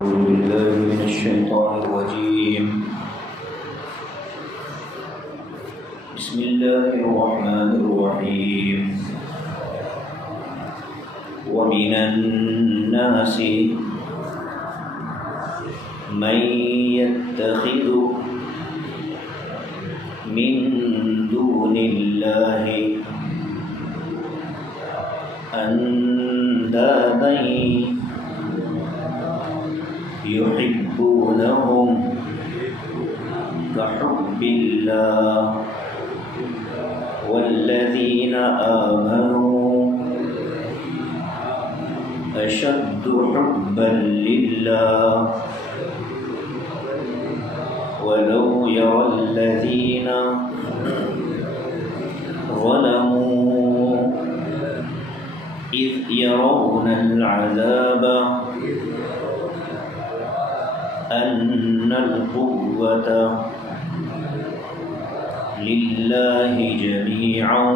أعوذ بالله من الشيطان الرجيم. بسم الله الرحمن الرحيم. ومن الناس من يتخذ من دون الله أندادا يحبونهم كحب الله والذين آمنوا أشد حبا لله ولو يرى الذين ظلموا إذ يرون العذاب أن القوة لله جميعا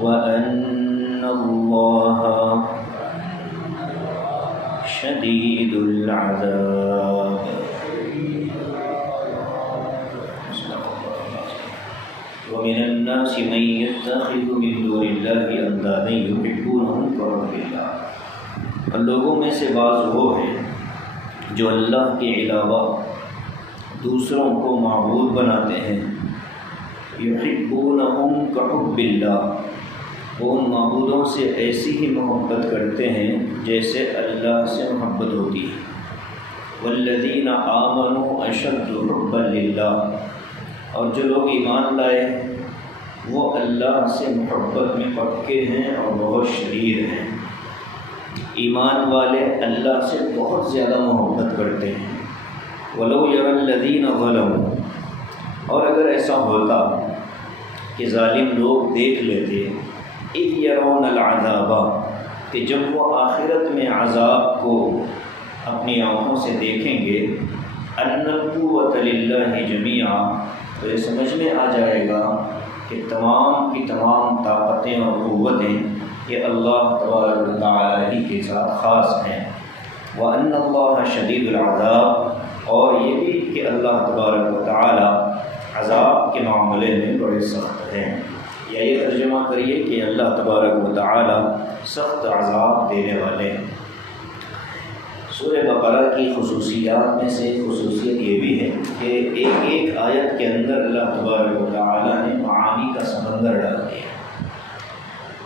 وأن الله شديد العذاب. ومن الناس من يتخذ من دون الله أندادا يحبونهم كحب الله. اور لوگوں میں سے بعض وہ ہیں جو اللہ کے علاوہ دوسروں کو معبود بناتے ہیں. یحبونہم کحب اللہ، وہ ان معبودوں سے ایسی ہی محبت کرتے ہیں جیسے اللہ سے محبت ہوتی ہے. والذین آمنوا اشد حبا للہ، اور جو لوگ ایمان لائے وہ اللہ سے محبت میں پکے ہیں اور بہت شدید ہیں. ایمان والے اللہ سے بہت زیادہ محبت کرتے ہیں. وَلَوْ يَرَى الَّذِينَ ظَلَمُوا، اور اگر ایسا ہوتا کہ ظالم لوگ دیکھ لیتے اِذْ يَرَوْنَ الْعَذَابَ، کہ جب وہ آخرت میں عذاب کو اپنی آنکھوں سے دیکھیں گے، أَنَّ الْقُوَّةَ لِلَّهِ جَمِيعًا، تو یہ سمجھ میں آ جائے گا کہ تمام کی تمام طاقتیں اور قوتیں یہ اللہ تبارک و تعالیٰ ہی کے ساتھ خاص ہیں. وَأَنَّ اللَّهَ شَدِيدُ الْعَذَابِ، اور یہ بھی کہ اللہ تبارک و تعالیٰ عذاب کے معاملے میں بڑے سخت ہیں. یا یہ ترجمہ کریے کہ اللہ تبارک و تعالیٰ سخت عذاب دینے والے ہیں. سورہ بقرہ کی خصوصیات میں سے خصوصیت یہ بھی ہے کہ ایک ایک آیت کے اندر اللہ تبارک و تعالیٰ نے معانی کا سمندر ڈال دیا.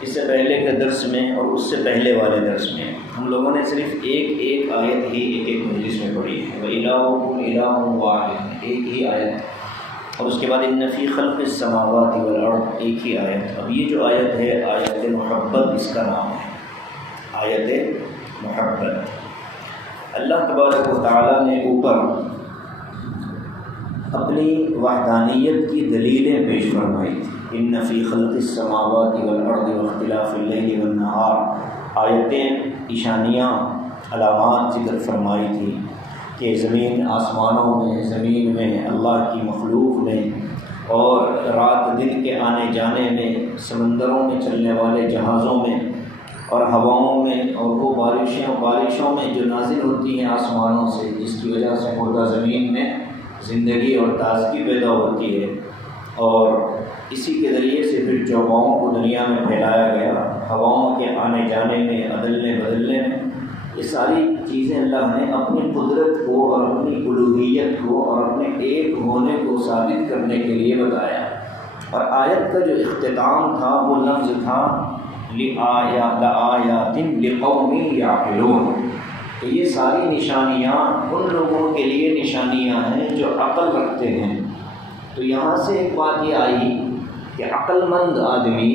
اس سے پہلے کے درس میں اور اس سے پہلے والے درس میں ہم لوگوں نے صرف ایک ایک آیت ہی ایک ایک مجلس میں پڑھی ہے. وَإِلَٰهُكُمْ إِلَٰهٌ وَاحِدٌ، ایک ہی آیت. اور اس کے بعد إِنَّ فِي خَلْقِ السَّمَاوَاتِ وَالْأَرْضِ، ایک ہی آیت. اب یہ جو آیت ہے آیت محبت اس کا نام ہے، آیت محبت. اللہ تبارک و تعالیٰ نے اوپر اپنی وحدانیت کی دلیلیں پیش فرمائی تھی. ان فی خلق السماوات والارض واختلاف اللیل والنہار، آیتیں نشانیاں علامات ذکر فرمائی تھی کہ زمین آسمانوں میں، زمین میں، اللہ کی مخلوق میں، اور رات دن کے آنے جانے میں، سمندروں میں چلنے والے جہازوں میں، اور ہواؤں میں، اور وہ بارشوں میں جو نازل ہوتی ہیں آسمانوں سے، جس کی وجہ سے مردہ زمین میں زندگی اور تازگی پیدا ہوتی ہے. اور اسی کے ذریعے سے پھر چوپاؤں کو دنیا میں پھیلایا گیا، ہواؤں کے آنے جانے میں، عدلنے بدلنے میں. یہ ساری چیزیں اللہ نے اپنی قدرت کو اور اپنی الوہیت کو اور اپنے ایک ہونے کو ثابت کرنے کے لیے بتایا. اور آیت کا جو اختتام تھا وہ لفظ تھا لَآيَاتٍ لِقَوْمٍ يَعْقِلُونَ، کہ یہ ساری نشانیاں ان لوگوں کے لیے نشانیاں ہیں جو عقل رکھتے ہیں. تو یہاں سے ایک بات یہ آئی کہ عقل مند آدمی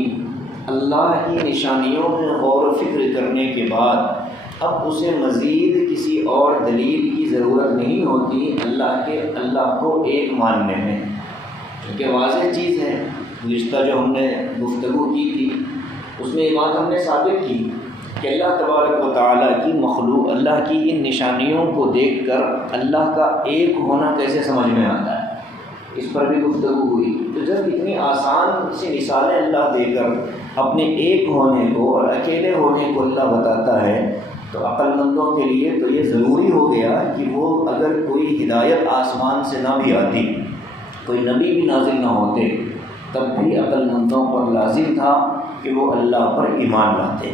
اللہ کی نشانیوں میں غور و فکر کرنے کے بعد اب اسے مزید کسی اور دلیل کی ضرورت نہیں ہوتی اللہ کو ایک ماننے میں، کیونکہ واضح چیز ہے. گزشتہ جو ہم نے گفتگو کی تھی اس میں یہ بات ہم نے ثابت کی کہ اللہ تبارک و تعالیٰ کی مخلوق، اللہ کی ان نشانیوں کو دیکھ کر اللہ کا ایک ہونا کیسے سمجھ میں آتا ہے. اس پر بھی گفتگو ہوئی. تو جب اتنی آسان سی مثالیں اللہ دے کر اپنے ایک ہونے کو اور اکیلے ہونے کو اللہ بتاتا ہے تو عقل مندوں کے لیے تو یہ ضروری ہو گیا کہ وہ اگر کوئی ہدایت آسمان سے نہ بھی آتی، کوئی نبی بھی نازل نہ ہوتے، تب بھی عقل مندوں پر لازم تھا کہ وہ اللہ پر ایمان لاتے۔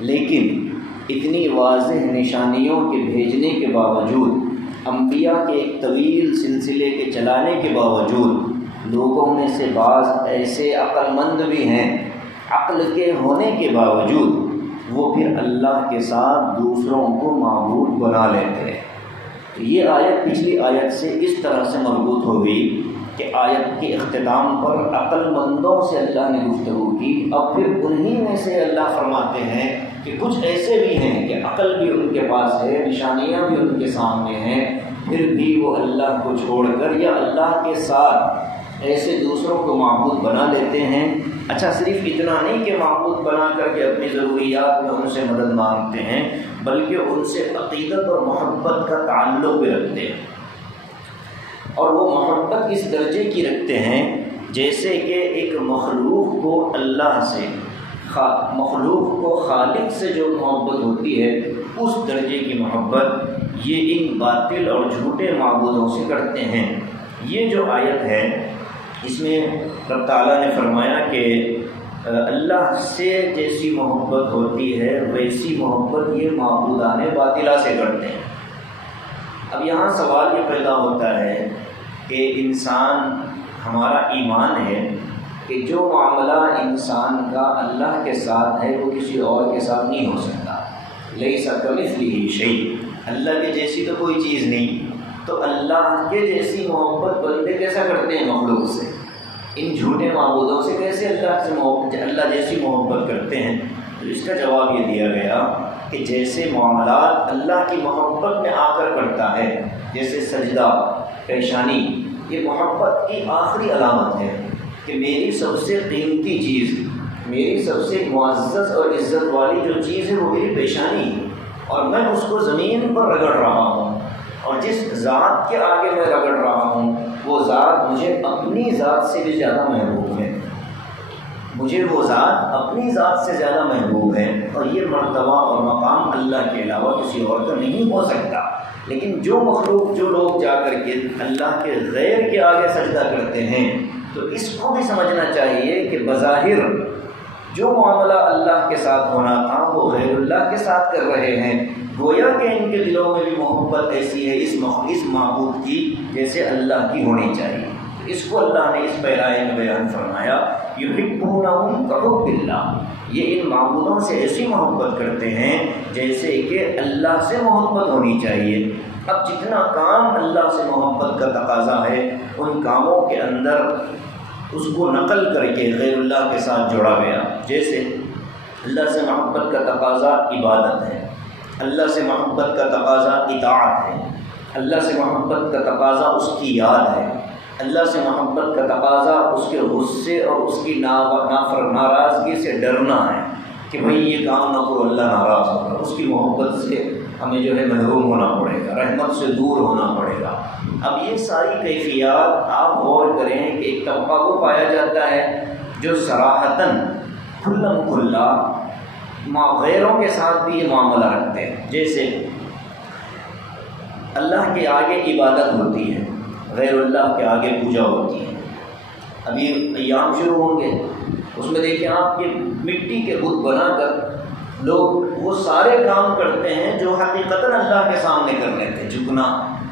لیکن اتنی واضح نشانیوں کے بھیجنے کے باوجود، انبیاء کے ایک طویل سلسلے کے چلانے کے باوجود، لوگوں میں سے بعض ایسے عقل مند بھی ہیں، عقل کے ہونے کے باوجود وہ پھر اللہ کے ساتھ دوسروں کو معبود بنا لیتے ہیں۔ تو یہ آیت پچھلی آیت سے اس طرح سے مربوط ہو گئی کہ آیت کے اختتام پر عقل مندوں سے اللہ نے گفتگو کی، اب پھر انہی میں سے اللہ فرماتے ہیں کہ کچھ ایسے بھی ہیں کہ عقل بھی ان کے پاس ہے، نشانیاں بھی ان کے سامنے ہیں، پھر بھی وہ اللہ کو چھوڑ کر یا اللہ کے ساتھ ایسے دوسروں کو معبود بنا لیتے ہیں۔ اچھا، صرف اتنا نہیں کہ معبود بنا کر کے اپنی ضروریات میں ان سے مدد مانگتے ہیں، بلکہ ان سے عقیدت اور محبت کا تعلق بھی رکھتے ہیں، اور وہ محبت اس درجے کی رکھتے ہیں جیسے کہ ایک مخلوق کو اللہ سے، مخلوق کو خالق سے جو محبت ہوتی ہے اس درجے کی محبت یہ ان باطل اور جھوٹے معبودوں سے کرتے ہیں۔ یہ جو آیت ہے اس میں رب تعالیٰ نے فرمایا کہ اللہ سے جیسی محبت ہوتی ہے ویسی محبت یہ معبودان باطلہ سے کرتے ہیں۔ اب یہاں سوال یہ پیدا ہوتا ہے کہ انسان، ہمارا ایمان ہے کہ جو معاملہ انسان کا اللہ کے ساتھ ہے وہ کسی اور کے ساتھ نہیں ہو سکتا۔ لیس کمثلہ شیء، اللہ کے جیسی تو کوئی چیز نہیں، تو اللہ کے جیسی محبت بندے کیسا کرتے ہیں مخلوق سے؟ ان جھوٹے معبودوں سے کیسے اللہ جیسی محبت کرتے ہیں؟ تو اس کا جواب یہ دیا گیا کہ جیسے معاملات اللہ کی محبت میں آ کر کرتا ہے، جیسے سجدہ، پیشانی، یہ محبت کی آخری علامت ہے کہ میری سب سے قیمتی چیز، میری سب سے معزز اور عزت والی جو چیز ہے وہ میری پیشانی ہے، اور میں اس کو زمین پر رگڑ رہا ہوں، اور جس ذات کے آگے میں رگڑ رہا ہوں وہ ذات مجھے اپنی ذات سے بھی زیادہ محبوب ہے، مجھے وہ ذات اپنی ذات سے زیادہ محبوب ہے، اور یہ مرتبہ اور مقام اللہ کے علاوہ کسی اور کا نہیں ہو سکتا۔ لیکن جو مخلوق، جو لوگ جا کر کے اللہ کے غیر کے آگے سجدہ کرتے ہیں، تو اس کو بھی سمجھنا چاہیے کہ بظاہر جو معاملہ اللہ کے ساتھ ہونا تھا وہ غیر اللہ کے ساتھ کر رہے ہیں، گویا کہ ان کے دلوں میں بھی محبت ایسی ہے اس معبود کی جیسے اللہ کی ہونی چاہیے۔ اس کو اللہ نے اس پہلائے میں بیان فرمایا، یحبونہم کحب اللہ، یہ ان معبودوں سے ایسی محبت کرتے ہیں جیسے کہ اللہ سے محبت ہونی چاہیے۔ اب جتنا کام اللہ سے محبت کا تقاضا ہے ان کاموں کے اندر اس کو نقل کر کے غیر اللہ کے ساتھ جوڑا گیا، جیسے اللہ سے محبت کا تقاضا عبادت ہے، اللہ سے محبت کا تقاضا اطاعت ہے، اللہ سے محبت کا تقاضا اس کی یاد ہے، اللہ سے محبت کا تقاضا اس کے غصے اور اس کی ناراضگی سے ڈرنا ہے کہ بھئی یہ کام نہ کرو اللہ ناراض ہوگا، اس کی محبت سے ہمیں جو ہے محروم ہونا پڑے گا، رحمت سے دور ہونا پڑے گا۔ اب یہ ساری کیفیات آپ غور کریں کہ ایک طبقہ کو پایا جاتا ہے جو صراحتاً کھلم کھلا غیروں کے ساتھ بھی یہ معاملہ رکھتے ہیں، جیسے اللہ کے آگے عبادت ہوتی ہے، غیر اللہ کے آگے پوجا ہوتی ہے۔ ابھی ایام شروع ہوں گے، اس میں دیکھیں آپ کہ مٹی کے بت بنا کر لوگ وہ سارے کام کرتے ہیں جو حقیقتاً اللہ کے سامنے کرنے تھے، جھکنا،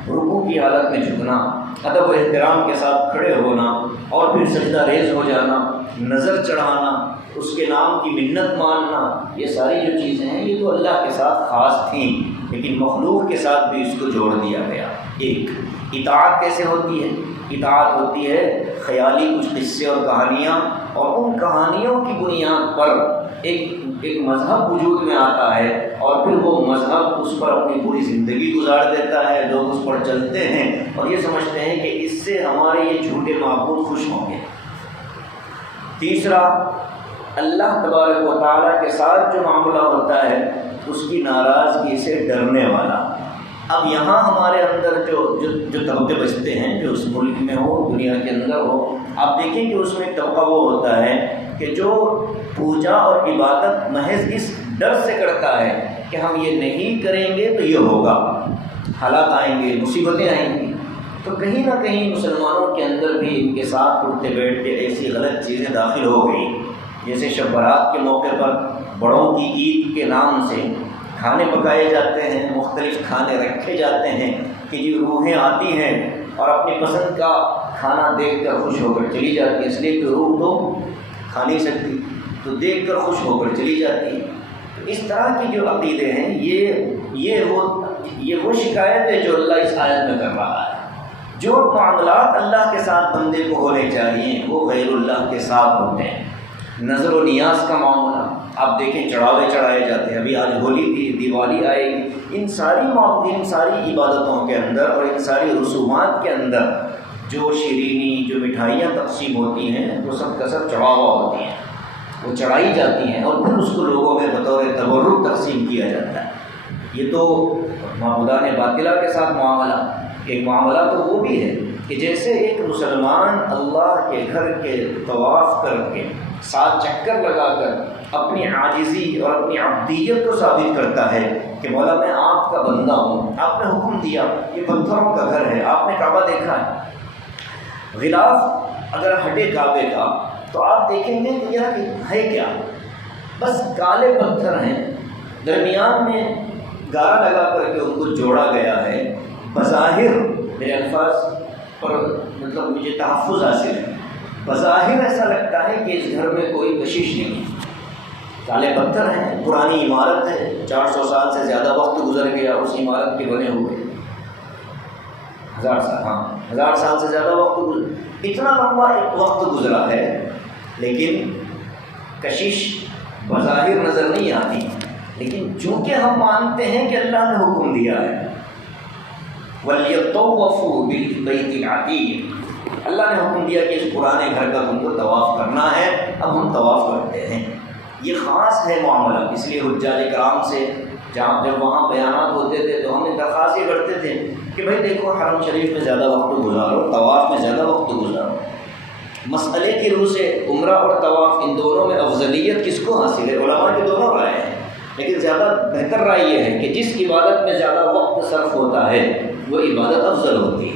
رکوع کی حالت میں جھکنا، ادب و احترام کے ساتھ کھڑے ہونا، اور پھر سجدہ ریز ہو جانا، نظر چڑھانا، اس کے نام کی منت ماننا، یہ ساری جو چیزیں ہیں یہ تو اللہ کے ساتھ خاص تھیں، لیکن مخلوق کے ساتھ بھی اس کو جوڑ دیا گیا۔ ایک اطاعت کیسے ہوتی ہے؟ اطاعت ہوتی ہے خیالی کچھ قصے اور کہانیاں، اور ان کہانیوں کی بنیاد پر ایک مذہب وجود میں آتا ہے، اور پھر وہ مذہب اس پر اپنی پوری زندگی گزار دیتا ہے، لوگ اس پر چلتے ہیں اور یہ سمجھتے ہیں کہ اس سے ہمارے یہ جھوٹے معبود خوش ہوں گے۔ تیسرا، اللہ تبارک و تعالیٰ کے ساتھ جو معاملہ ہوتا ہے اس کی ناراضگی سے ڈرنے والا۔ اب یہاں ہمارے اندر جو طبقے بچتے ہیں، جو اس ملک میں ہو، دنیا کے اندر ہو، آپ دیکھیں کہ اس میں ایک طبقہ وہ ہوتا ہے کہ جو پوجا اور عبادت محض اس ڈر سے کرتا ہے کہ ہم یہ نہیں کریں گے تو یہ ہوگا، حالات آئیں گے، مصیبتیں آئیں گی، تو کہیں نہ کہیں مسلمانوں کے اندر بھی ان کے ساتھ اٹھتے بیٹھتے ایسی غلط چیزیں داخل ہو گئی، جیسے شب برات کے موقع پر بڑوں کی عید کے نام سے کھانے پکائے جاتے ہیں، مختلف کھانے رکھے جاتے ہیں کہ یہ روحیں آتی ہیں اور اپنی پسند کا کھانا دیکھ کر خوش ہو کر چلی جاتی ہے، اس لیے کہ روح تو کھا نہیں سکتی، تو دیکھ کر خوش ہو کر چلی جاتی ہے۔ تو اس طرح کی جو عقیدے ہیں یہ وہ شکایت ہے جو اللہ اس آیت میں کر رہا ہے۔ جو معاملات اللہ کے ساتھ بندے کو ہونے چاہیے وہ غیر اللہ کے ساتھ ہوتے ہیں۔ نظر و نیاز کا معاملہ آپ دیکھیں، چڑھاوے چڑھائے جاتے ہیں، ابھی آج ہولی تھی، دیوالی آئے گی، ان ساری عبادتوں کے اندر اور ان ساری رسومات کے اندر جو شیرینی، جو مٹھائیاں تقسیم ہوتی ہیں وہ سب کا سب چڑھاوا ہوتی ہیں، وہ چڑھائی جاتی ہیں اور پھر اس کو لوگوں میں بطور تبرک تقسیم کیا جاتا ہے۔ یہ تو معبودان باطلہ کے ساتھ معاملہ، ایک معاملہ تو وہ بھی ہے کہ جیسے ایک مسلمان اللہ کے گھر کے طواف کر کے 7 چکر لگا کر اپنی عاجزی اور اپنی عبدیت کو ثابت کرتا ہے کہ مولا میں آپ کا بندہ ہوں، آپ نے حکم دیا، یہ پتھروں کا گھر ہے، آپ نے کعبہ دیکھا ہے، غلاف اگر ہٹے کعبے کا تو آپ دیکھیں گے کہ یہ ہے کیا، بس کالے پتھر ہیں، درمیان میں گارا لگا کر کے ان کو جوڑا گیا ہے۔ بظاہر میرے الفاظ پر مطلب مجھے تحفظ حاصل ہے، بظاہر ایسا لگتا ہے کہ اس گھر میں کوئی کشش نہیں ہے، کالے پتھر ہیں، پرانی عمارت ہے، 400 سال سے زیادہ وقت گزر گیا اس عمارت کے بنے ہوئے، 1000 سال سے زیادہ وقت گزر، اتنا لمبا ایک وقت گزرا ہے، لیکن کشش بظاہر نظر نہیں آتی، لیکن چونکہ ہم مانتے ہیں کہ اللہ نے حکم دیا ہے وَلْيَطَوَّفُوا بِالْبَيْتِ الْعَتِيقِ، اللہ نے حکم دیا کہ اس پرانے گھر کا تم کو طواف کرنا ہے، اب ہم طواف کرتے ہیں۔ یہ خاص ہے معاملہ، اس لیے حجاج کرام سے جب وہاں بیانات ہوتے تھے تو ہم درخواست یہ کرتے تھے کہ بھائی دیکھو حرم شریف میں زیادہ وقت گزارو، طواف میں زیادہ وقت گزارو۔ مسئلے کی روح سے عمرہ اور طواف ان دونوں میں افضلیت کس کو حاصل ہے؟ علماء کی دونوں رائے ہیں، لیکن زیادہ بہتر رائے یہ ہے کہ جس عبادت میں زیادہ وقت صرف ہوتا ہے وہ عبادت افضل ہوتی ہے۔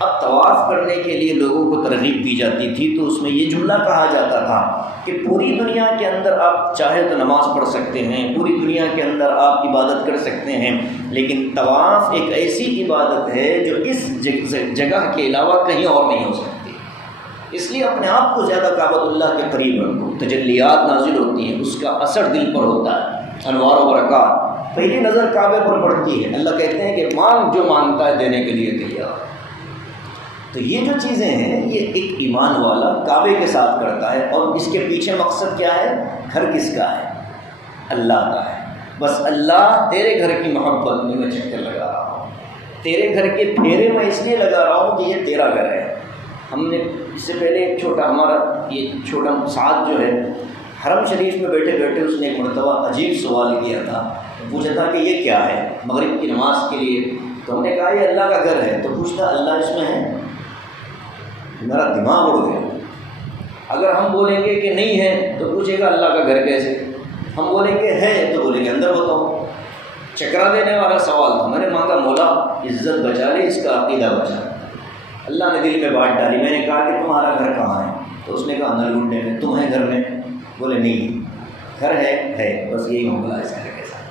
اب طواف کرنے کے لیے لوگوں کو ترغیب دی جاتی تھی تو اس میں یہ جملہ کہا جاتا تھا کہ پوری دنیا کے اندر آپ چاہے تو نماز پڑھ سکتے ہیں، پوری دنیا کے اندر آپ عبادت کر سکتے ہیں، لیکن طواف ایک ایسی عبادت ہے جو اس جگہ کے علاوہ کہیں اور نہیں ہو سکتی، اس لیے اپنے آپ کو زیادہ کعبۃ اللہ کے قریب رکھو۔ تجلیات نازل ہوتی ہیں، اس کا اثر دل پر ہوتا ہے، انوار و برکات پہلی نظر کعبے پر پڑتی ہے۔ اللہ کہتے ہیں کہ مانگ، جو مانگتا ہے دینے کے لیے تیار۔ تو یہ جو چیزیں ہیں یہ ایک ایمان والا کعبے کے ساتھ کرتا ہے، اور اس کے پیچھے مقصد کیا ہے؟ گھر کس کا ہے؟ اللہ کا ہے۔ بس اللہ تیرے گھر کی محبت میں چکر لگا رہا ہوں، تیرے گھر کے پھیرے میں اس لیے لگا رہا ہوں کہ یہ تیرا گھر ہے۔ ہم نے اس سے پہلے ایک چھوٹا سعد جو ہے حرم شریف میں بیٹھے بیٹھے اس نے ایک مرتبہ عجیب سوال کیا تھا، پوچھا تھا کہ یہ کیا ہے مغرب کی نماز کے لیے، تو ہم نے کہا یہ اللہ کا گھر ہے، تو پوچھتا اللہ اس میں ہے؟ میرا دماغ اڑ گیا۔ اگر ہم بولیں گے کہ نہیں ہے تو پوچھے گا اللہ کا گھر کیسے، ہم بولیں گے ہے تو بولیں گے اندر بتاؤ۔ چکرا دینے والا سوال تھا، میں نے مانگا مولا عزت بچا لے، اس کا عقیدہ بچا۔ اللہ نے دل میں بات ڈالی، میں نے کہا کہ تمہارا گھر کہاں ہے؟ تو اس نے کہا اندر ڈھونڈنے میں۔ تم ہے گھر میں؟ بولے نہیں، گھر ہے بس یہی معاملہ ہے اس گھر کے ساتھ۔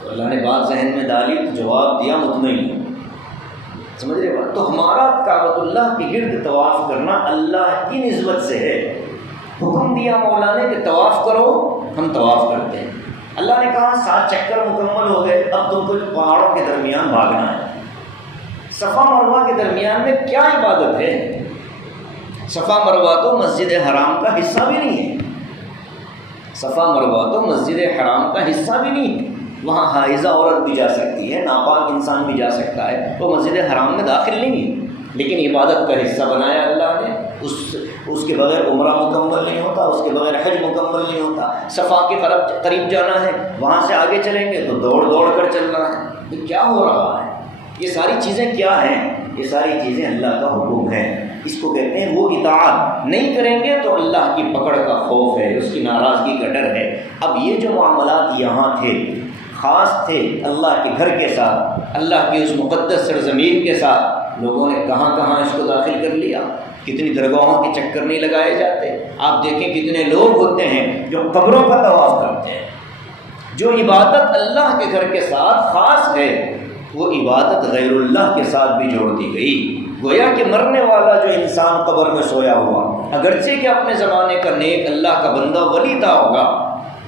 تو اللہ نے بات ذہن میں ڈالی تو جواب دیا مطمئن، سمجھ رہے بات؟ تو ہمارا کعبۃ اللہ کے گرد طواف کرنا اللہ کی نسبت سے ہے۔ حکم دیا مولا نے کہ طواف کرو، ہم طواف کرتے ہیں۔ اللہ نے کہا 7 چکر مکمل ہو گئے، اب تم کو پہاڑوں کے درمیان بھاگنا ہے۔ صفا مروہ کے درمیان میں کیا عبادت ہے؟ صفا مروہ تو مسجد حرام کا حصہ بھی نہیں ہے، صفا مروہ تو مسجد حرام کا حصہ بھی نہیں ہے۔ وہاں حائضہ عورت بھی جا سکتی ہے، ناپاک انسان بھی جا سکتا ہے، وہ مسجد حرام میں داخل نہیں ہے، لیکن عبادت کا حصہ بنایا اللہ نے۔ اس کے بغیر عمرہ مکمل نہیں ہوتا، اس کے بغیر حج مکمل نہیں ہوتا۔ صفا کے قریب جانا ہے، وہاں سے آگے چلیں گے تو دوڑ کر چلنا ہے۔ یہ کیا ہو رہا ہے؟ یہ ساری چیزیں کیا ہیں؟ یہ ساری چیزیں اللہ کا حکم ہے، اس کو کہتے ہیں وہ اطاعت۔ نہیں کریں گے تو اللہ کی پکڑ کا خوف ہے، اس کی ناراضگی کا ڈر ہے۔ اب یہ جو معاملات یہاں تھے خاص تھے اللہ کے گھر کے ساتھ، اللہ کی اس مقدس سرزمین کے ساتھ، لوگوں نے کہاں کہاں اس کو داخل کر لیا، کتنی درگاہوں کے چکر نہیں لگائے جاتے۔ آپ دیکھیں کتنے لوگ ہوتے ہیں جو قبروں کا طواف کرتے ہیں۔ جو عبادت اللہ کے گھر کے ساتھ خاص ہے وہ عبادت غیر اللہ کے ساتھ بھی جوڑ دی گئی۔ گویا کہ مرنے والا جو انسان قبر میں سویا ہوا، اگرچہ کہ اپنے زمانے کا نیک اللہ کا بندہ ولی تھا ہوگا،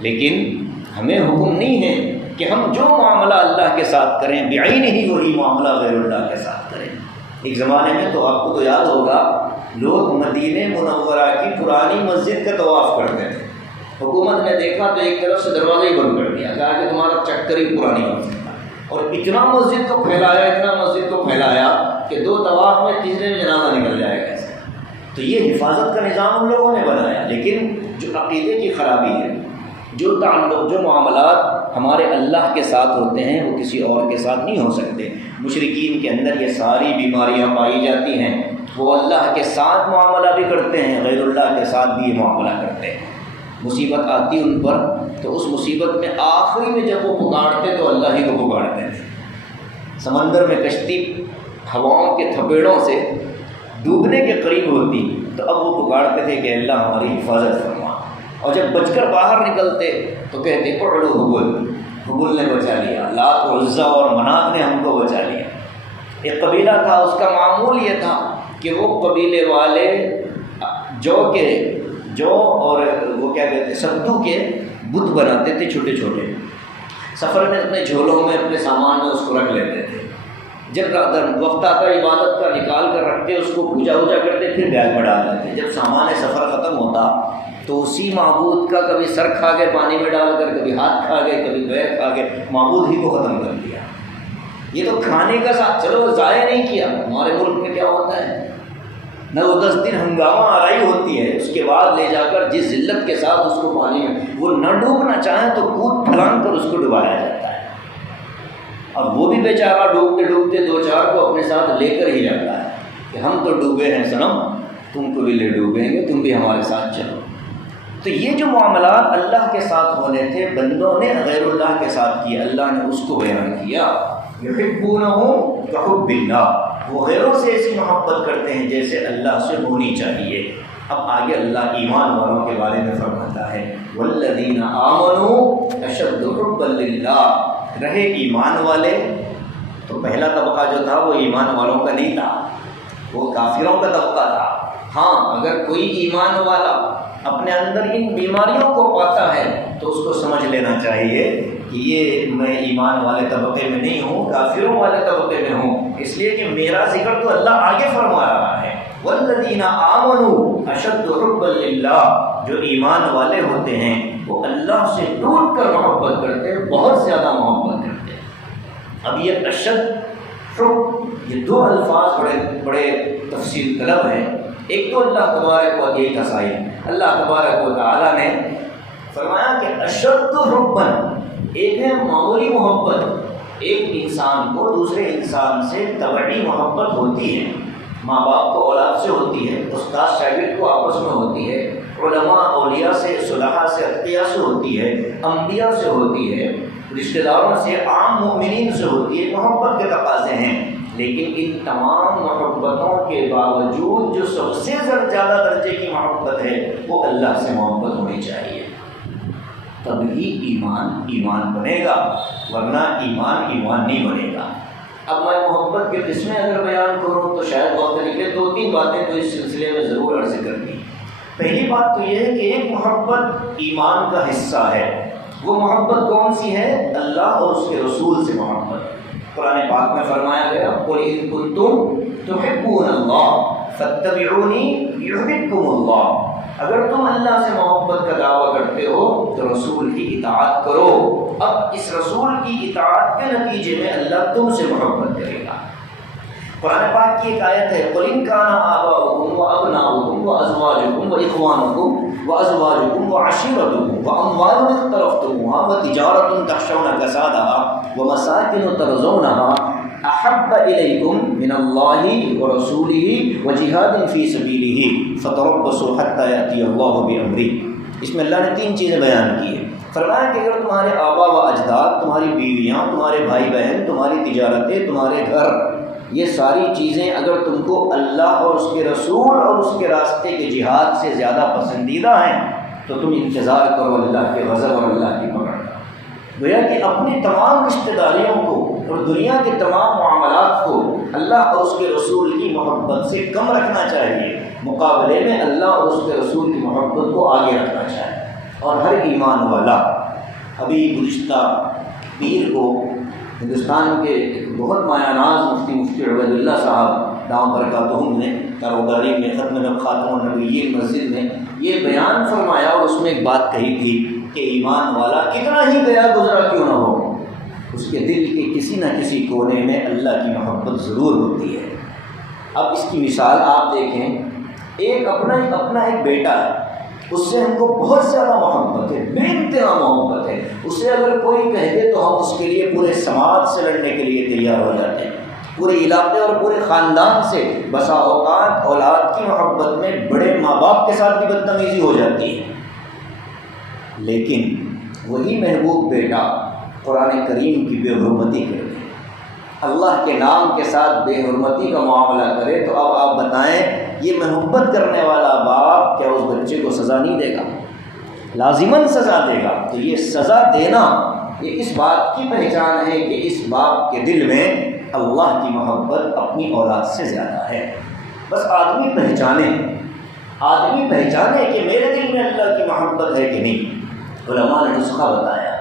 لیکن ہمیں حکم نہیں ہے کہ ہم جو معاملہ اللہ کے ساتھ کریں بعین ہی وہی معاملہ غیر اللہ کے ساتھ کریں۔ ایک زمانے میں تو آپ کو تو یاد ہوگا، لوگ مدینہ منورہ کی پرانی مسجد کا طواف کرتے تھے۔ حکومت نے دیکھا تو ایک طرف سے دروازہ ہی بند کر دیا، کہا کہ تمہارا چکر ہی پرانی مسجد ہے، اور اتنا مسجد کو پھیلایا، اتنا مسجد کو پھیلایا کہ 2 طواف میں تیسرے میں جنازہ نکل جائے گا ایسے۔ تو یہ حفاظت کا نظام ان لوگوں نے بنایا، لیکن جو عقیدے کی خرابی ہے، جو تعلق، جو معاملات ہمارے اللہ کے ساتھ ہوتے ہیں وہ کسی اور کے ساتھ نہیں ہو سکتے۔ مشرکین کے اندر یہ ساری بیماریاں پائی جاتی ہیں، وہ اللہ کے ساتھ معاملہ بھی کرتے ہیں، غیر اللہ کے ساتھ بھی یہ معاملہ کرتے ہیں۔ مصیبت آتی ان پر تو اس مصیبت میں آخری میں جب وہ پکارتے تو اللہ ہی کو پکارتے تھے۔ سمندر میں کشتی ہواؤں کے تھپیڑوں سے ڈوبنے کے قریب ہوتی تو اب وہ پکارتے تھے کہ اللہ ہماری حفاظت فرما، اور جب بچ کر باہر نکلتے تو کہتے پکڑو حبل، حبل نے بچا لیا، لات و عزا اور منات نے ہم کو بچا لیا۔ ایک قبیلہ تھا، اس کا معمول یہ تھا کہ وہ قبیلے والے جو اور وہ کیا کہتے ہیں ستو کے بت بناتے تھے چھوٹے چھوٹے، سفر میں اپنے جھولوں میں اپنے سامان میں اس کو رکھ لیتے تھے، جب وقت آتا عبادت کا نکال کر رکھتے، اس کو پوجا ووجا کرتے، پھر بیگ میں ڈال دیتے۔ جب سامان سفر ختم ہوتا تو اسی معبود کا کبھی سر کھا گئے پانی میں ڈال کر، کبھی ہاتھ کھا گئے، کبھی پیر کھا گئے، معبود ہی کو ختم کر دیا۔ یہ تو کھانے کا ساتھ چلو ضائع نہیں کیا۔ ہمارے ملک میں کیا ہوتا ہے، 9-10 دن ہنگامہ آرائی ہوتی ہے، اس کے بعد لے جا کر جس ذلت کے ساتھ اس کو پانی میں وہ نہ ڈوبنا چاہیں تو کود پھلانگ کر اس کو ڈبایا جاتا ہے، اور وہ بھی بیچارہ ڈوبتے ڈوبتے 2-4 کو اپنے ساتھ لے کر ہی جاتا ہے کہ ہم تو ڈوبے ہیں صنم، تم کو بھی لے ڈوبیں گے، تم بھی ہمارے ساتھ چلو۔ تو یہ جو معاملات اللہ کے ساتھ ہونے تھے، بندوں نے غیر اللہ کے ساتھ کیا، اللہ نے اس کو بیان کیا۔ یحبونہم کحب اللہ، وہ غیروں سے ایسی محبت کرتے ہیں جیسے اللہ سے ہونی چاہیے۔ اب آگے اللہ ایمان والوں کے بارے میں فرماتا ہے والذین آمنوا اشد حبا للہ، رہے ایمان والے تو پہلا طبقہ جو تھا وہ ایمان والوں کا نہیں تھا، وہ کافروں کا طبقہ تھا۔ ہاں، اگر کوئی ایمان والا اپنے اندر ان بیماریوں کو پاتا ہے تو اس کو سمجھ لینا چاہیے کہ یہ میں ایمان والے طبقے میں نہیں ہوں، کافروں والے طبقے میں ہوں، اس لیے کہ میرا ذکر تو اللہ آگے فرما رہا ہے والذین آمنوا اشد حبا للہ، جو ایمان والے ہوتے ہیں وہ اللہ سے ٹوٹ کر محبت کرتے ہیں، بہت زیادہ محبت کرتے ہیں۔ اب یہ اشد حب، یہ 2 الفاظ بڑے تفصیل طلب ہیں۔ ایک تو اللہ تبارک و تعالیٰ کا سائن، اللہ تبارک و تعالیٰ نے فرمایا کہ اشد حبا، ایک ہے معمولی محبت، ایک انسان کو دوسرے انسان سے طبعی محبت ہوتی ہے، ماں باپ کو اولاد سے ہوتی ہے، استاد شاگرد کو آپس میں ہوتی ہے، علماء اولیاء سے، صلحاء سے، اتقیاء سے ہوتی ہے، انبیاء سے ہوتی ہے، رشتہ داروں سے، عام مومنین سے ہوتی ہے، محبت کے تقاضے ہیں۔ لیکن ان تمام محبتوں کے باوجود جو سب سے زیادہ درجے کی محبت ہے وہ اللہ سے محبت ہونی چاہیے، تب ہی ایمان بنے گا، ورنہ ایمان نہیں بنے گا۔ اب میں محبت کے قسمیں اگر بیان کروں تو شاید وقت نکلے، 2-3 باتیں تو اس سلسلے میں ضرور عرض کرنی۔ پہلی بات تو یہ ہے کہ ایک محبت ایمان کا حصہ ہے، وہ محبت کون سی ہے؟ اللہ اور اس کے رسول سے محبت۔ قرآن پاک میں فرمایا گیا قُلْ إِن كُنتُمْ تُحِبُّونَ اللَّهَ فَاتَّبِعُونِي يُحْبِبْكُمُ اللَّهُ، اگر تم اللہ سے محبت کا دعویٰ کرتے ہو تو رسول کی اطاعت کرو۔ اب اس رسول کی اطاعت کے نتیجے میں اللہ تم سے محبت کرے گا۔ قرآن پاک کی ایک آیت ہے قُلْ إِن كَانَ آبَاؤُكُمْ وَأَبْنَاؤُكُمْ وَأَزْوَاجُكُمْ وَإِخْوَانُكُمْ وَأَزْوَاجُكُمْ وَعَشِيرَتُكُمْ وَأَمْوَالٌ اقْتَرَفْتُمُوهَا وَتِجَارَةٌ تَخْشَوْنَ كَسَادَهَا وَمَسَاكِنُ تَرْضَوْنَهَا أَحَبَّ إِلَيْكُمْ مِنَ اللَّهِ وَرَسُولِهِ وَجِهَادٍ فِي سَبِيلِهِ فَتَرَبَّصُوا حَتَّى يَأْتِيَ اللَّهُ بِأَمْرِهِ۔ اس میں اللہ نے 3 چیزیں بیان کی ہیں۔ فرمایا کہ اگر تمہارے آبا و اجداد، تمہاری بیویاں، تمہارے بھائی بہن، تمہاری تجارتیں، تمہارے گھر، یہ ساری چیزیں اگر تم کو اللہ اور اس کے رسول اور اس کے راستے کے جہاد سے زیادہ پسندیدہ ہیں تو تم انتظار کرو اللہ کے غضب اور اللہ کی پکڑ کا۔ گویا کہ اپنی تمام رشتہ داریوں کو اور دنیا کے تمام معاملات کو اللہ اور اس کے رسول کی محبت سے کم رکھنا چاہیے، مقابلے میں اللہ اور اس کے رسول کی محبت کو آگے رکھنا چاہیے۔ اور ہر ایمان والا، ابھی گزشتہ پیر کو ہندوستان کے ایک بہت مایہ ناز مفتی عبید اللہ صاحب دام برکاتہم نے کاروباری میں ختم خاتم النبیین مسجد میں یہ بیان فرمایا اور اس میں ایک بات کہی تھی کہ ایمان والا کتنا ہی گیا گزرا کیوں نہ ہو، اس کے دل کے کسی نہ کسی کونے میں اللہ کی محبت ضرور ہوتی ہے۔ اب اس کی مثال آپ دیکھیں، ایک اپنا ایک بیٹا ہے، اس سے ہم کو بہت زیادہ محبت ہے، بے انتہا محبت ہے، اسے اگر کوئی کہہ دے تو ہم اس کے لیے پورے سماج سے لڑنے کے لیے تیار ہو جاتے ہیں، پورے علاقے اور پورے خاندان سے۔ بسا اوقات اولاد کی محبت میں بڑے ماں باپ کے ساتھ بھی بدتمیزی ہو جاتی ہے، لیکن وہی محبوب بیٹا قرآن کریم کی بے حرمتی کرے، اللہ کے نام کے ساتھ بے حرمتی کا معاملہ کرے، تو اب آپ بتائیں یہ محبت کرنے والا باپ کیا اس بچے کو سزا نہیں دے گا؟ لازماً سزا دے گا۔ تو یہ سزا دینا یہ اس بات کی پہچان ہے کہ اس باپ کے دل میں اللہ کی محبت اپنی اولاد سے زیادہ ہے۔ بس آدمی پہچانے کہ میرے دل میں اللہ کی محبت ہے کہ نہیں۔ علماء نے نسخہ بتایا،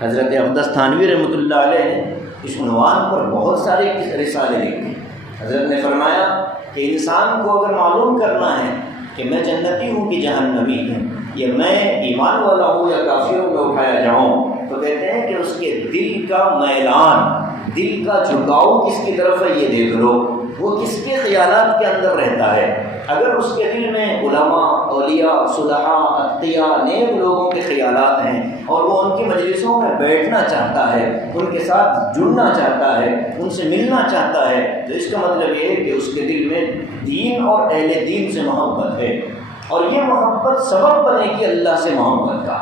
حضرت اقدس تھانوی رحمۃ اللہ علیہ نے اس عنوان پر بہت سارے رسالے لکھے۔ حضرت نے فرمایا کہ انسان کو اگر معلوم کرنا ہے کہ میں جنتی ہوں کہ جہنمی ہوں، یا میں ایمان والا ہوں یا کافروں میں اٹھایا جاؤں، تو کہتے ہیں کہ اس کے دل کا میلان، دل کا جھکاؤ کس کی طرف ہے یہ دیکھ لو، وہ کس کے خیالات کے اندر رہتا ہے۔ اگر اس کے دل میں علماء، اولیاء، صلحاء، اتقیاء، نیک لوگوں کے خیالات ہیں اور وہ ان کی مجلسوں میں بیٹھنا چاہتا ہے، ان کے ساتھ جڑنا چاہتا ہے، ان سے ملنا چاہتا ہے، تو اس کا مطلب یہ ہے کہ اس کے دل میں دین اور اہل دین سے محبت ہے، اور یہ محبت سبب بنے گی اللہ سے محبت کا۔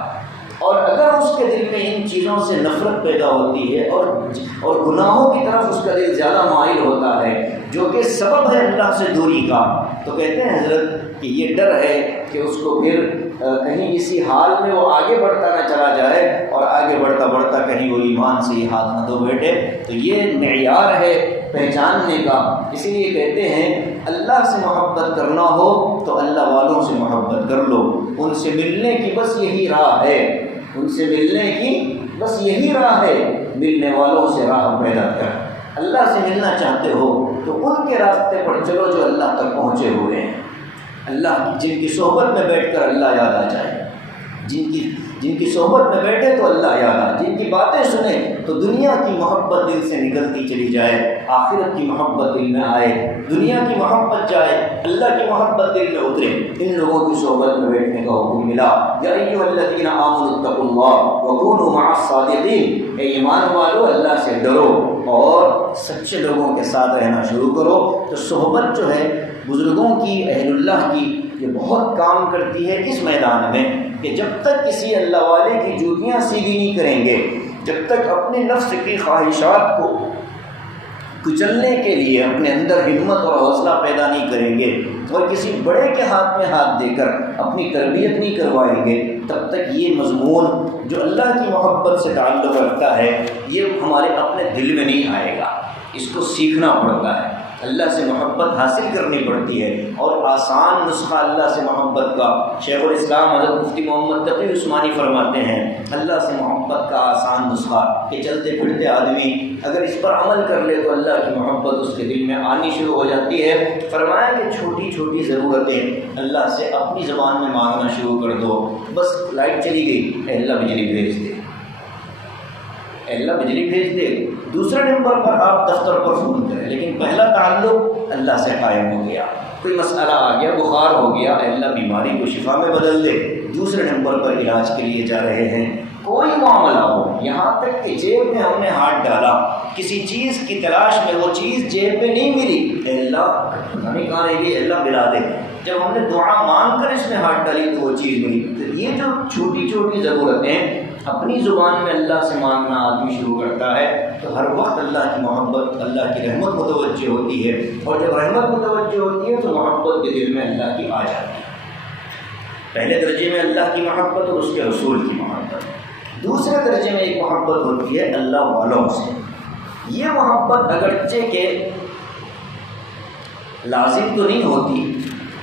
اور اگر اس کے دل میں ان چیزوں سے نفرت پیدا ہوتی ہے اور گناہوں کی طرف اس کا دل زیادہ مائل ہوتا ہے جو کہ سبب ہے اللہ سے دوری کا، تو کہتے ہیں حضرت کہ یہ ڈر ہے کہ اس کو پھر کہیں اسی حال میں وہ آگے بڑھتا نہ چلا جائے، اور آگے بڑھتا بڑھتا کہیں وہ ایمان سے ہی ہاتھ نہ دھو بیٹھے۔ تو یہ معیار ہے پہچاننے کا۔ اسی لیے کہتے ہیں اللہ سے محبت کرنا ہو تو اللہ والوں سے محبت کر لو، ان سے ملنے کی بس یہی راہ ہے، ان سے ملنے کی بس یہی راہ ہے، ملنے والوں سے راہ پیدا کر۔ اللہ سے ملنا چاہتے ہو تو ان کے راستے پر چلو جو اللہ تک پہنچے ہوئے ہیں، اللہ جن کی صحبت میں بیٹھ کر اللہ یاد آ جائے، جن کی صحبت میں بیٹھے تو اللہ یاد آئے، جن کی باتیں سنیں تو دنیا کی محبت دل سے نکلتی چلی جائے، آخرت کی محبت دل میں آئے، دنیا کی محبت جائے، اللہ کی محبت دل میں اترے۔ ان لوگوں کی صحبت میں بیٹھنے کا حکم ملا۔ یا ایھا الذین آمنوا اتقوا اللہ وکونوا مع الصادقین، اے ایمان والو اللہ سے ڈرو اور سچے لوگوں کے ساتھ رہنا شروع کرو۔ تو صحبت جو ہے بزرگوں کی، اہل اللہ کی، یہ بہت کام کرتی ہے اس میدان میں کہ جب تک کسی اللہ والے کی جوتیاں سیدھی نہیں کریں گے، جب تک اپنے نفس کی خواہشات کو کچلنے کے لیے اپنے اندر ہمت اور حوصلہ پیدا نہیں کریں گے اور کسی بڑے کے ہاتھ میں ہاتھ دے کر اپنی تربیت نہیں کروائیں گے، تب تک یہ مضمون جو اللہ کی محبت سے تعلق رکھتا ہے یہ ہمارے اپنے دل میں نہیں آئے گا۔ اس کو سیکھنا پڑتا ہے، اللہ سے محبت حاصل کرنی پڑتی ہے۔ اور آسان نسخہ اللہ سے محبت کا شیخ الاسلام حضرت مفتی محمد تقی عثمانی فرماتے ہیں، اللہ سے محبت کا آسان نسخہ کہ چلتے پھرتے آدمی اگر اس پر عمل کر لے تو اللہ کی محبت اس کے دل میں آنی شروع ہو جاتی ہے۔ فرمایا کہ چھوٹی چھوٹی ضرورتیں اللہ سے اپنی زبان میں مانگنا شروع کر دو۔ بس لائٹ چلی گئی، اے اللہ بجلی بھیج دے، اے اللہ بجلی بھیج دے۔ دوسرے نمبر پر آپ دفتر پر فون کریں، لیکن پہلا تعلق اللہ سے قائم ہو گیا۔ کوئی مسئلہ آ گیا، بخار ہو گیا، اے اللہ بیماری کو شفا میں بدل دے۔ دوسرے نمبر پر علاج کے لیے جا رہے ہیں۔ کوئی معاملہ ہو، یہاں تک کہ جیب میں ہم نے ہاتھ ڈالا، کسی چیز کی تلاش میں وہ چیز جیب میں نہیں ملی، اے اللہ ہمیں کہاں رہے گی، اللہ ملا دے۔ جب ہم نے دعا مانگ کر اس میں ہاتھ ڈالی تو وہ چیز ملی۔ تو یہ جو چھوٹی چھوٹی ضرورتیں اپنی زبان میں اللہ سے مانگنا آدمی شروع کرتا ہے تو ہر وقت اللہ کی محبت، اللہ کی رحمت متوجہ ہوتی ہے، اور جب رحمت متوجہ ہوتی ہے تو محبت کے دل میں اللہ کی آ جاتی ہے۔ پہلے درجے میں اللہ کی محبت اور اس کے رسول کی محبت، دوسرے درجے میں ایک محبت ہوتی ہے اللہ والوں سے۔ یہ محبت اگرچہ کہ لازم تو نہیں ہوتی،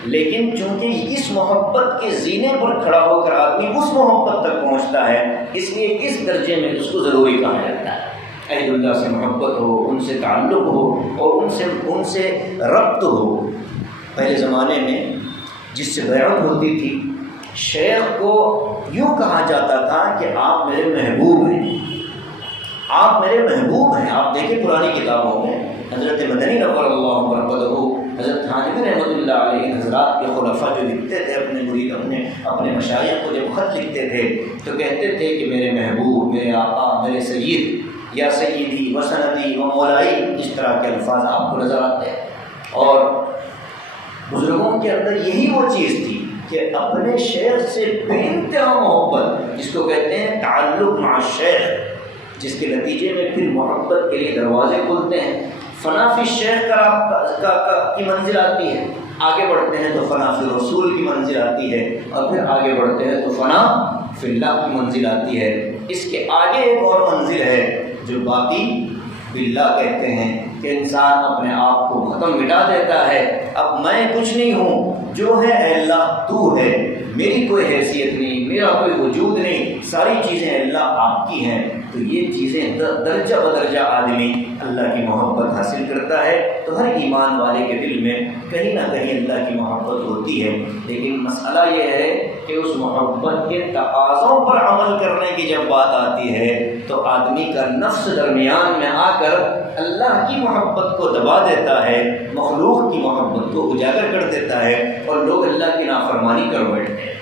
لیکن چونکہ اس محبت کے زینے پر کھڑا ہو کر آدمی اس محبت تک پہنچتا ہے، اس لیے اس درجے میں اس کو ضروری کہا جاتا ہے۔ عید اللہ سے محبت ہو، ان سے تعلق ہو اور ان سے ربط ہو۔ پہلے زمانے میں جس سے بیعت ہوتی تھی، شیخ کو یوں کہا جاتا تھا کہ آپ میرے محبوب ہیں، آپ میرے محبوب ہیں۔ آپ دیکھیں پرانی کتابوں میں حضرت مدنی نور اللہ مرکزہ، حضرت تھانوی رحمۃ اللہ علیہ حضرات کے خلفاء جو لکھتے تھے اپنے مرید اپنے مشائخ کو جب خط لکھتے تھے تو کہتے تھے کہ میرے محبوب، میرے آقا، میرے سید، یا سیدی و سندی و مولائی، اس طرح کے الفاظ آپ کو نظر آتے ہیں۔ اور بزرگوں کے اندر یہی وہ چیز تھی کہ اپنے شیخ سے بے انتہا محبت، جس کو کہتے ہیں تعلق مع الشیخ، جس کے نتیجے میں پھر محبت کے لیے دروازے کھلتے ہیں۔ فنا فی الشیخ کی منزل آتی ہے، آگے بڑھتے ہیں تو فنا فی رسول کی منزل آتی ہے، اور پھر آگے بڑھتے ہیں تو فنا فی اللہ کی منزل آتی ہے۔ اس کے آگے ایک اور منزل ہے جو باقی باللہ کہتے ہیں کہ انسان اپنے آپ کو ختم مٹا دیتا ہے، اب میں کچھ نہیں ہوں، جو ہے اے اللہ تو ہے، میری کوئی حیثیت نہیں، میرا کوئی وجود نہیں، ساری چیزیں اللہ آپ کی ہیں۔ تو یہ چیزیں درجہ بدرجہ آدمی اللہ کی محبت حاصل کرتا ہے۔ تو ہر ایمان والے کے دل میں کہیں نہ کہیں اللہ کی محبت ہوتی ہے، لیکن مسئلہ یہ ہے کہ اس محبت کے تقاضوں پر عمل کرنے کی جب بات آتی ہے تو آدمی کا نفس درمیان میں آ کر اللہ کی محبت کو دبا دیتا ہے، مخلوق کی محبت کو اجاگر کر دیتا ہے، اور لوگ اللہ کی نافرمانی کر بیٹھتے ہیں،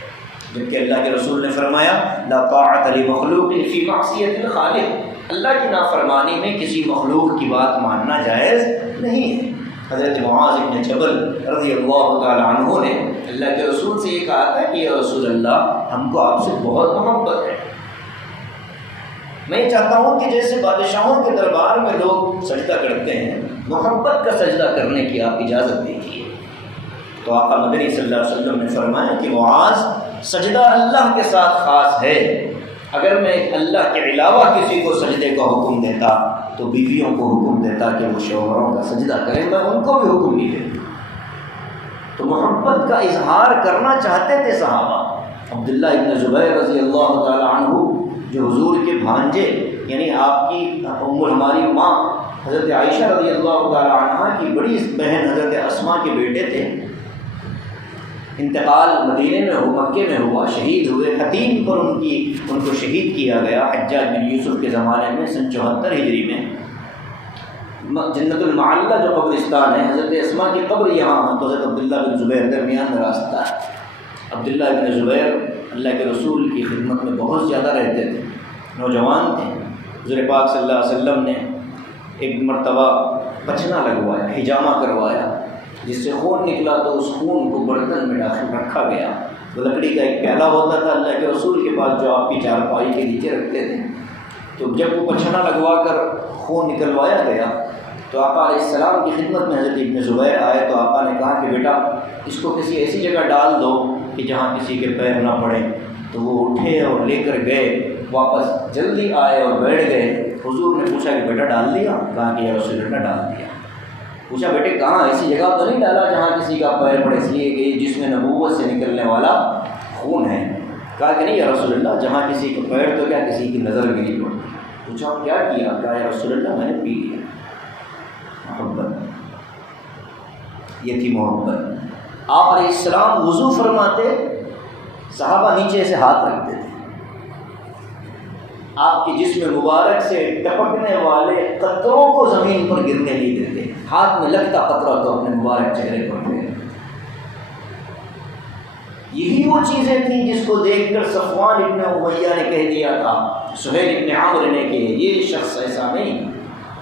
جبکہ اللہ کے رسول نے فرمایا لا طاعت لمخلوق فی معصیۃ الخالق، اللہ کی نافرمانی میں کسی مخلوق کی بات ماننا جائز نہیں ہے۔ حضرت معاذ بن جبل رضی اللہ تعالی عنہ نے اللہ کے رسول سے یہ کہا تھا کہ یا رسول اللہ، ہم کو آپ سے بہت محبت ہے، میں یہ چاہتا ہوں کہ جیسے بادشاہوں کے دربار میں لوگ سجدہ کرتے ہیں، محبت کا سجدہ کرنے کی آپ اجازت دیجیے۔ تو آقا مدنی صلی اللہ علیہ وسلم نے فرمایا کہ معاذ، سجدہ اللہ کے ساتھ خاص ہے، اگر میں اللہ کے علاوہ کسی کو سجدے کا حکم دیتا تو بیویوں کو حکم دیتا کہ وہ شوہروں کا سجدہ کریں، میں ان کو بھی حکم نہیں دیتا۔ تو محبت کا اظہار کرنا چاہتے تھے صحابہ۔ عبداللہ ابن زبیر رضی اللہ تعالی عنہ جو حضور کے بھانجے، یعنی آپ کی ہماری ماں حضرت عائشہ رضی اللہ تعالی عنہ کی بڑی بہن حضرت اسما کے بیٹے تھے، انتقال مدینے میں مکے میں ہوا، شہید ہوئے، حتیم پر ان کو شہید کیا گیا حجاج بن یوسف کے زمانے میں سن 74 ہجری میں۔ جنت المعلہ جو قبرستان ہے، حضرت اسما کی قبر یہاں، تو حضرت عبداللہ بن زبیر درمیان میں راستہ ہے۔ عبداللہ بن زبیر اللہ کے رسول کی خدمت میں بہت زیادہ رہتے تھے، نوجوان تھے۔ حضور پاک صلی اللہ علیہ وسلم نے ایک مرتبہ پچھنا لگوایا، حجامہ کروایا، جس سے خون نکلا تو اس خون کو برتن میں داخل رکھا گیا۔ تو لکڑی کا ایک پیالہ ہوتا تھا اللہ کے رسول کے پاس جو آپ کی چارپائی کے نیچے رکھتے تھے، تو جب وہ پچھنا لگوا کر خون نکلوایا گیا تو آقا علیہ السلام کی خدمت میں حضرت ابن زبیر آئے، تو آقا نے کہا کہ بیٹا اس کو کسی ایسی جگہ ڈال دو کہ جہاں کسی کے پیر نہ پڑیں۔ تو وہ اٹھے اور لے کر گئے، واپس جلدی آئے اور بیٹھ گئے۔ حضور نے پوچھا کہ بیٹا ڈال دیا؟ کہا کہ یا رسول اللہ ڈال دیا۔ پوچھا بیٹے کہاں، ایسی جگہ تو نہیں ڈالا جہاں کسی کا پیر پڑے، اس لیے کہ جس میں نبوت سے نکلنے والا خون ہے؟ کہا کہ نہیں یا رسول اللہ، جہاں کسی کا پیر تو کیا کسی کی نظر بھی نہیں پڑتی۔ پوچھا کیا کیا؟ کہا یا رسول اللہ میں نے پی لیا۔ محبت، یہ تھی محبت۔ آپ علیہ السلام وضو فرماتے، صحابہ نیچے سے ہاتھ رکھتے تھے، آپ کے جسم مبارک سے ٹپکنے والے قطروں کو زمین پر گرنے نہیں دیتے، ہاتھ میں لگتا قطرہ تو اپنے مبارک چہرے پر گرے۔ یہی وہ چیزیں تھیں جس کو دیکھ کر صفوان ابن امیہ نے کہہ دیا تھا سہیل ابن عمرو نے کہ یہ شخص ایسا نہیں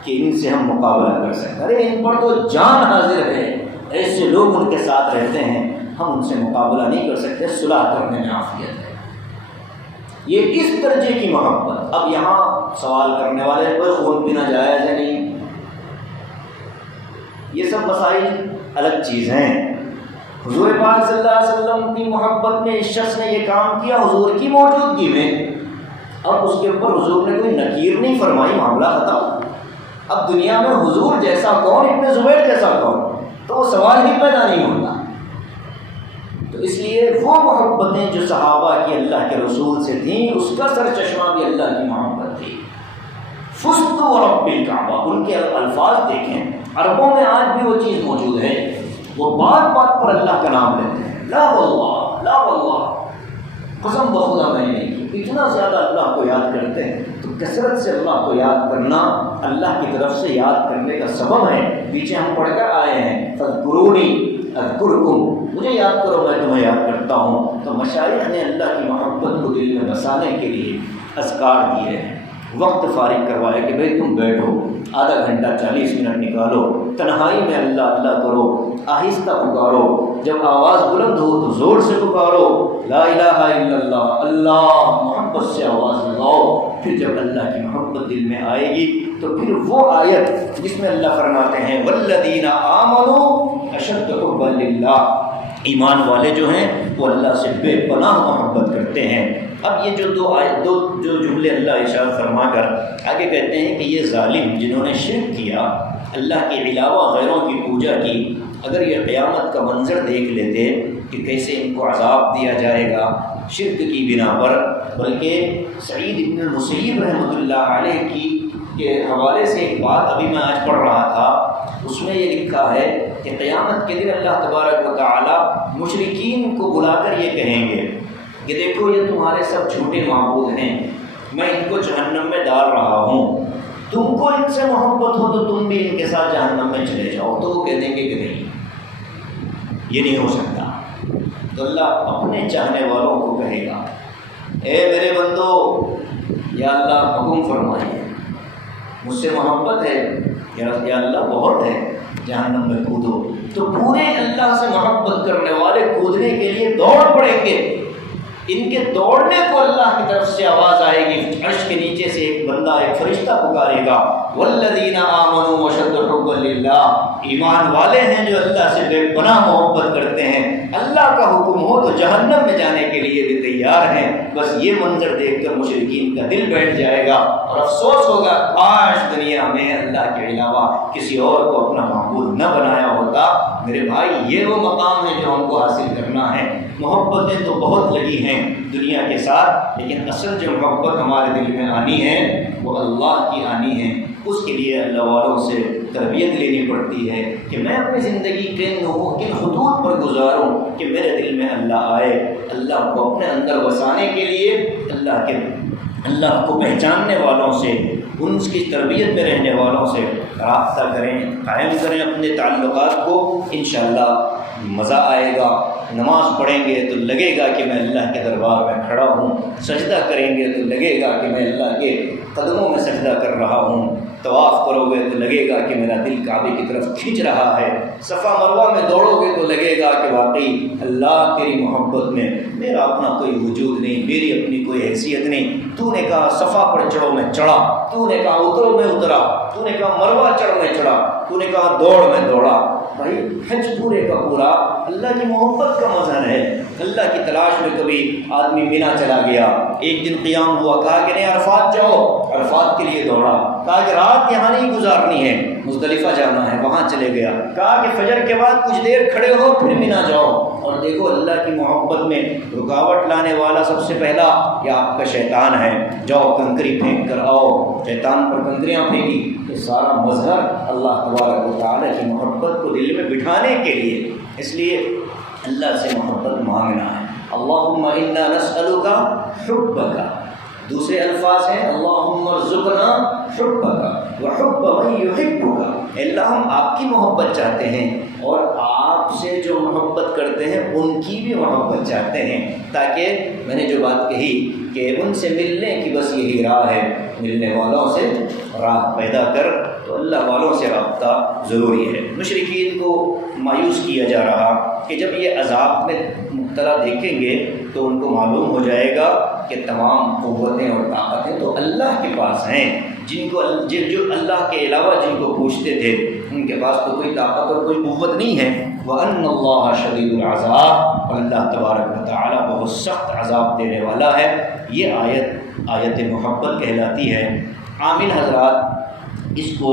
کہ ان سے ہم مقابلہ کر سکیں، ارے ان پر تو جان حاضر ہے، ایسے لوگ ان کے ساتھ رہتے ہیں، ہم ان سے مقابلہ نہیں کر سکتے، صلح کرنے میں عافیت ہے۔ یہ کس درجے کی محبت؟ اب یہاں سوال کرنے والے پر خون پینا جائز ہے نہیں، یہ سب مسائل الگ چیز ہیں۔ حضور پاک صلی اللہ علیہ وسلم کی محبت میں اس شخص نے یہ کام کیا حضور کی موجودگی میں، اب اس کے اوپر حضور نے کوئی نکیر نہیں فرمائی، معاملہ ختم۔ اب دنیا میں حضور جیسا کون، ابن زبیر جیسا کون، تو وہ سوال ہی پیدا نہیں ہوتا۔ تو اس لیے وہ محبتیں جو صحابہ کی اللہ کے رسول سے تھیں، اس کا سر چشمہ بھی اللہ کی محبت تھی۔ فزت ورب الکعبہ، ان کے الفاظ دیکھیں، عربوں میں آج بھی وہ چیز موجود ہے، وہ بات بات پر اللہ کا نام لیتے ہیں، لا واللہ لا واللہ، قسم بخدا میں نہیں کی۔ اتنا زیادہ اللہ کو یاد کرتے ہیں، تو کثرت سے اللہ کو یاد کرنا اللہ کی طرف سے یاد کرنے کا سبب ہے۔ پیچھے ہم پڑھ کر آئے ہیں فاذکرونی اذکرکم، مجھے یاد کرو میں تمہیں یاد کرتا ہوں۔ تو مشائخ نے اللہ کی محبت کو دل میں بسانے کے لیے اذکار دیے ہیں، وقت فارغ کروایا کہ بھئی تم بیٹھو، آدھا گھنٹہ 40 منٹ نکالو، تنہائی میں اللہ اللہ کرو، آہستہ پکارو، جب آواز بلند ہو تو زور سے پکارو، لا الہ الا اللہ، اللہ، محبت سے آواز لگاؤ۔ پھر جب اللہ کی محبت دل میں آئے گی تو پھر وہ آیت جس میں اللہ فرماتے ہیں والذین آمنوا اشد حبا للہ، ایمان والے جو ہیں وہ اللہ سے بے پناہ محبت کرتے ہیں۔ اب یہ جو دو جملے اللہ ارشاد فرما کر آگے کہتے ہیں کہ یہ ظالم جنہوں نے شرک کیا، اللہ کے علاوہ غیروں کی پوجا کی، اگر یہ قیامت کا منظر دیکھ لیتے کہ کیسے ان کو عذاب دیا جائے گا شرک کی بنا پر، بلکہ سعید ابن المسیب رحمۃ اللہ علیہ کی کے حوالے سے ایک بات ابھی میں آج پڑھ رہا تھا، اس میں یہ لکھا ہے کہ قیامت کے دن اللہ تبارک و تعالی مشرکین کو بلا کر یہ کہیں گے کہ دیکھو یہ تمہارے سب جھوٹے معبود ہیں، میں ان کو جہنم میں ڈال رہا ہوں، تم کو ان سے محبت ہو تو تم بھی ان کے ساتھ جہنم میں چلے جاؤ۔ تو وہ کہہ دیں گے کہ نہیں، یہ نہیں ہو سکتا۔ تو اللہ اپنے چاہنے والوں کو کہے گا اے میرے بندو، یا اللہ حکم فرمائیے، مجھ سے محبت ہے یا اللہ بہت ہے، جہنم میں کودو۔ تو پورے اللہ سے محبت کرنے والے کودنے کے لیے دوڑ پڑیں گے، ان کے دوڑنے کو اللہ کی طرف سے آواز آئے گی، عرش کے نیچے سے ایک بندہ ایک فرشتہ پکارے گا والذین آمنوا اشد حبا للہ، ایمان والے ہیں جو اللہ سے بے پناہ محبت کرتے ہیں، اللہ کا حکم ہو تو جہنم میں جانے کے لیے بھی تیار ہیں۔ بس یہ منظر دیکھ کر مشرکین کا دل بیٹھ جائے گا اور افسوس ہوگا کاش دنیا میں اللہ کے علاوہ کسی اور کو اپنا معبود نہ بنایا ہوتا۔ میرے بھائی یہ وہ مقام ہے جو ہم کو حاصل کرنا ہے۔ محبتیں تو بہت لگی ہیں دنیا کے ساتھ، لیکن اصل جو محبت ہمارے دل میں آنی ہے وہ اللہ کی آنی ہے۔ اس کے لیے اللہ والوں سے تربیت لینی پڑتی ہے کہ میں اپنی زندگی کن حدود پر گزاروں کہ میرے دل میں اللہ آئے۔ اللہ کو اپنے اندر وسانے کے لیے اللہ کو پہچاننے والوں سے، ان کی تربیت میں رہنے والوں سے رابطہ کریں، قائم کریں اپنے تعلقات کو، انشاءاللہ مزہ آئے گا۔ نماز پڑھیں گے تو لگے گا کہ میں اللہ کے دربار میں کھڑا ہوں، سجدہ کریں گے تو لگے گا کہ میں اللہ کے قدموں میں سجدہ کر رہا ہوں، طواف کرو گے تو لگے گا کہ میرا دل کعبے کی طرف کھنچ رہا ہے، صفا مروہ میں دوڑو گے تو لگے گا کہ واقعی اللہ تیری محبت میں میرا اپنا کوئی وجود نہیں، میری اپنی کوئی حیثیت نہیں، تو نے کہا صفا پر چڑھو میں چڑھا، تو نے کہا اترو میں اترا، تو نے کہا مروہ چڑھ میں چڑھا، تو نے کہا دوڑ میں دوڑا۔ بھائی حج پورے کا پورا اللہ کی محبت کا مظہر ہے۔ اللہ کی تلاش میں کبھی آدمی مینا چلا گیا، ایک دن قیام ہوا، کہا کہ نہیں عرفات جاؤ، عرفات کے لیے دوڑا، کہا کہ رات یہاں نہیں گزارنی ہے، مزدلفہ جانا ہے، وہاں چلے گیا، کہا کہ فجر کے بعد کچھ دیر کھڑے ہو پھر مینا جاؤ۔ اور دیکھو اللہ کی محبت میں رکاوٹ لانے والا سب سے پہلا یہ آپ کا شیطان ہے، جاؤ کنکری پھینک کر آؤ، شیطان پر کنکریاں پھینکی۔ یہ سارا مظہر اللہ تبارک و تعالیٰ کی محبت کو دل میں بٹھانے کے لیے، اس لیے اللہ سے محبت مانگنا ہے۔ اللہم انا نسألک حبک، دوسرے الفاظ ہیں اللہم ارزقنا حبک وحب من یحبک، اللہ ہم آپ کی محبت چاہتے ہیں اور آپ سے جو محبت کرتے ہیں ان کی بھی محبت چاہتے ہیں، تاکہ میں نے جو بات کہی کہ ان سے ملنے کی بس یہی راہ ہے، ملنے والوں سے راہ پیدا کر۔ تو تو اللہ والوں سے رابطہ ضروری ہے۔ مشرکین کو مایوس کیا جا رہا کہ جب یہ عذاب میں مبتلا دیکھیں گے تو ان کو معلوم ہو جائے گا کہ تمام قوتیں اور طاقتیں تو اللہ کے پاس ہیں، جو اللہ کے علاوہ جن کو پوچھتے تھے ان کے پاس تو کوئی طاقت اور کوئی قوت نہیں ہے۔ وَأَنَّ اللَّهَ شَدِيدُ الْعَذَابِ، اور اللہ تبارک و تعالیٰ بہت سخت عذاب دینے والا ہے۔ یہ آیت محبت کہلاتی ہے۔ عامل حضرات اس کو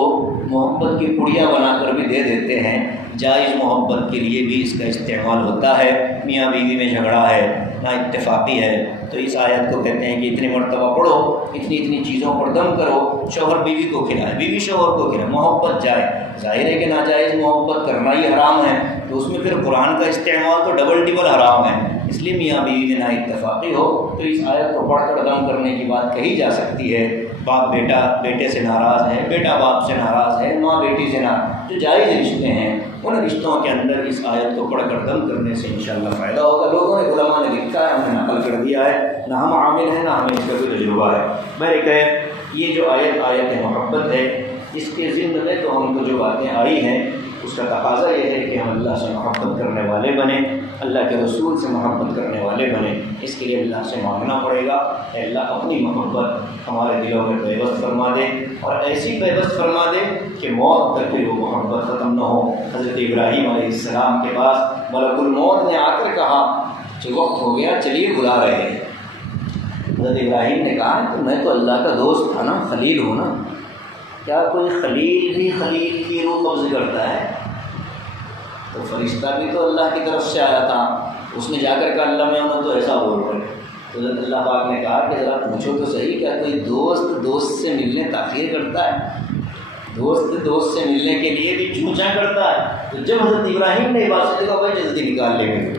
محبت کی پڑیا بنا کر بھی دے دیتے ہیں، جائز محبت کے لیے بھی اس کا استعمال ہوتا ہے۔ میاں بیوی میں جھگڑا ہے، نا اتفاقی ہے، تو اس آیت کو کہتے ہیں کہ اتنی مرتبہ پڑھو، اتنی چیزوں پر دم کرو، شوہر بیوی کو کھلائے، بیوی شوہر کو کھلائے، محبت جائے۔ ظاہر ہے کہ ناجائز محبت کرنا ہی حرام ہے، تو اس میں پھر قرآن کا استعمال تو ڈبل حرام ہے۔ اس لیے میاں بیوی میں نا اتفاقی ہو تو اس آیت کو پڑھ کر دم کرنے کی بات کہی جا سکتی ہے۔ باپ بیٹے سے ناراض ہے، بیٹا باپ سے ناراض ہے، ماں بیٹی سے ناراض، جو جائز رشتے ہیں ان رشتوں کے اندر اس آیت کو پڑھ کر دم کرنے سے انشاءاللہ فائدہ ہوگا۔ لوگوں نے، علماء نے لکھا ہے، ہم نے نقل کر دیا ہے، نہ ہم عامل ہیں نہ ہمیں اس کا کوئی تجربہ ہے۔ بہرکیف یہ جو آیت محبت ہے، اس کے ضمن میں تو ہم کو جو باتیں آئی ہیں اس کا تقاضا یہ ہے کہ ہم اللہ سے محبت کرنے والے بنیں، اللہ کے رسول سے محبت کرنے والے بنیں۔ اس کے لیے اللہ سے مانگنا پڑے گا کہ اللہ اپنی محبت ہمارے دلوں میں بے بس فرما دے، اور ایسی بے بس فرما دے کہ موت تک بھی وہ محبت ختم نہ ہو۔ حضرت ابراہیم علیہ السلام کے پاس ملک الموت نے آ کر کہا کہ وقت ہو گیا، چلیے بلا رہے ہیں۔ حضرت ابراہیم نے کہا کہ میں تو اللہ کا دوست تھا نا، خلیل ہوں نا، کیا کوئی خلیل بھی خلیل کی روح قبض کرتا ہے؟ تو فرشتہ بھی تو اللہ کی طرف سے آیا تھا، اس نے جا کر کہا اللہ میں ہوں تو ایسا بول رہے۔ تو حضرت اللہ پاک نے کہا کہ ذرا پوچھو تو صحیح، کیا کوئی دوست سے ملنے تاخیر کرتا ہے؟ دوست سے ملنے کے لیے بھی چوچاں کرتا ہے؟ تو جب حضرت ابراہیم نے بات سے کہا بھائی جلدی نکال لیں گے۔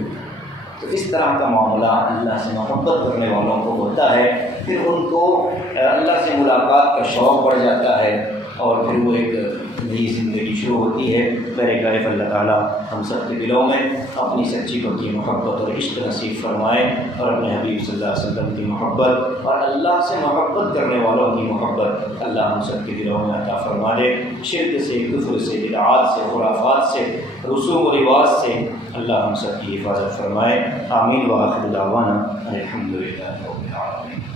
تو اس طرح کا معاملہ اللہ سے محبت کرنے والوں کو ہوتا ہے، پھر ان کو اللہ سے ملاقات کا شوق بڑھ جاتا ہے، اور پھر وہ ایک نئی زندگی شروع ہوتی ہے۔ بہرکیف اللہ تعالیٰ ہم سب کے دلوں میں اپنی سچی پکی محبت اور عشق نصیب فرمائے، اور اپنے حبیب صلی اللہ علیہ وسلم کی محبت اور اللہ سے محبت کرنے والوں کی محبت اللہ ہم سب کے دلوں میں عطا فرما دے۔ شرک سے، کفر سے، بدعات سے، خرافات سے، رسوم و رواج سے اللہ ہم سب کی حفاظت فرمائے۔ آمین۔ وآخر دعوانا الحمد للہ رب العالمین۔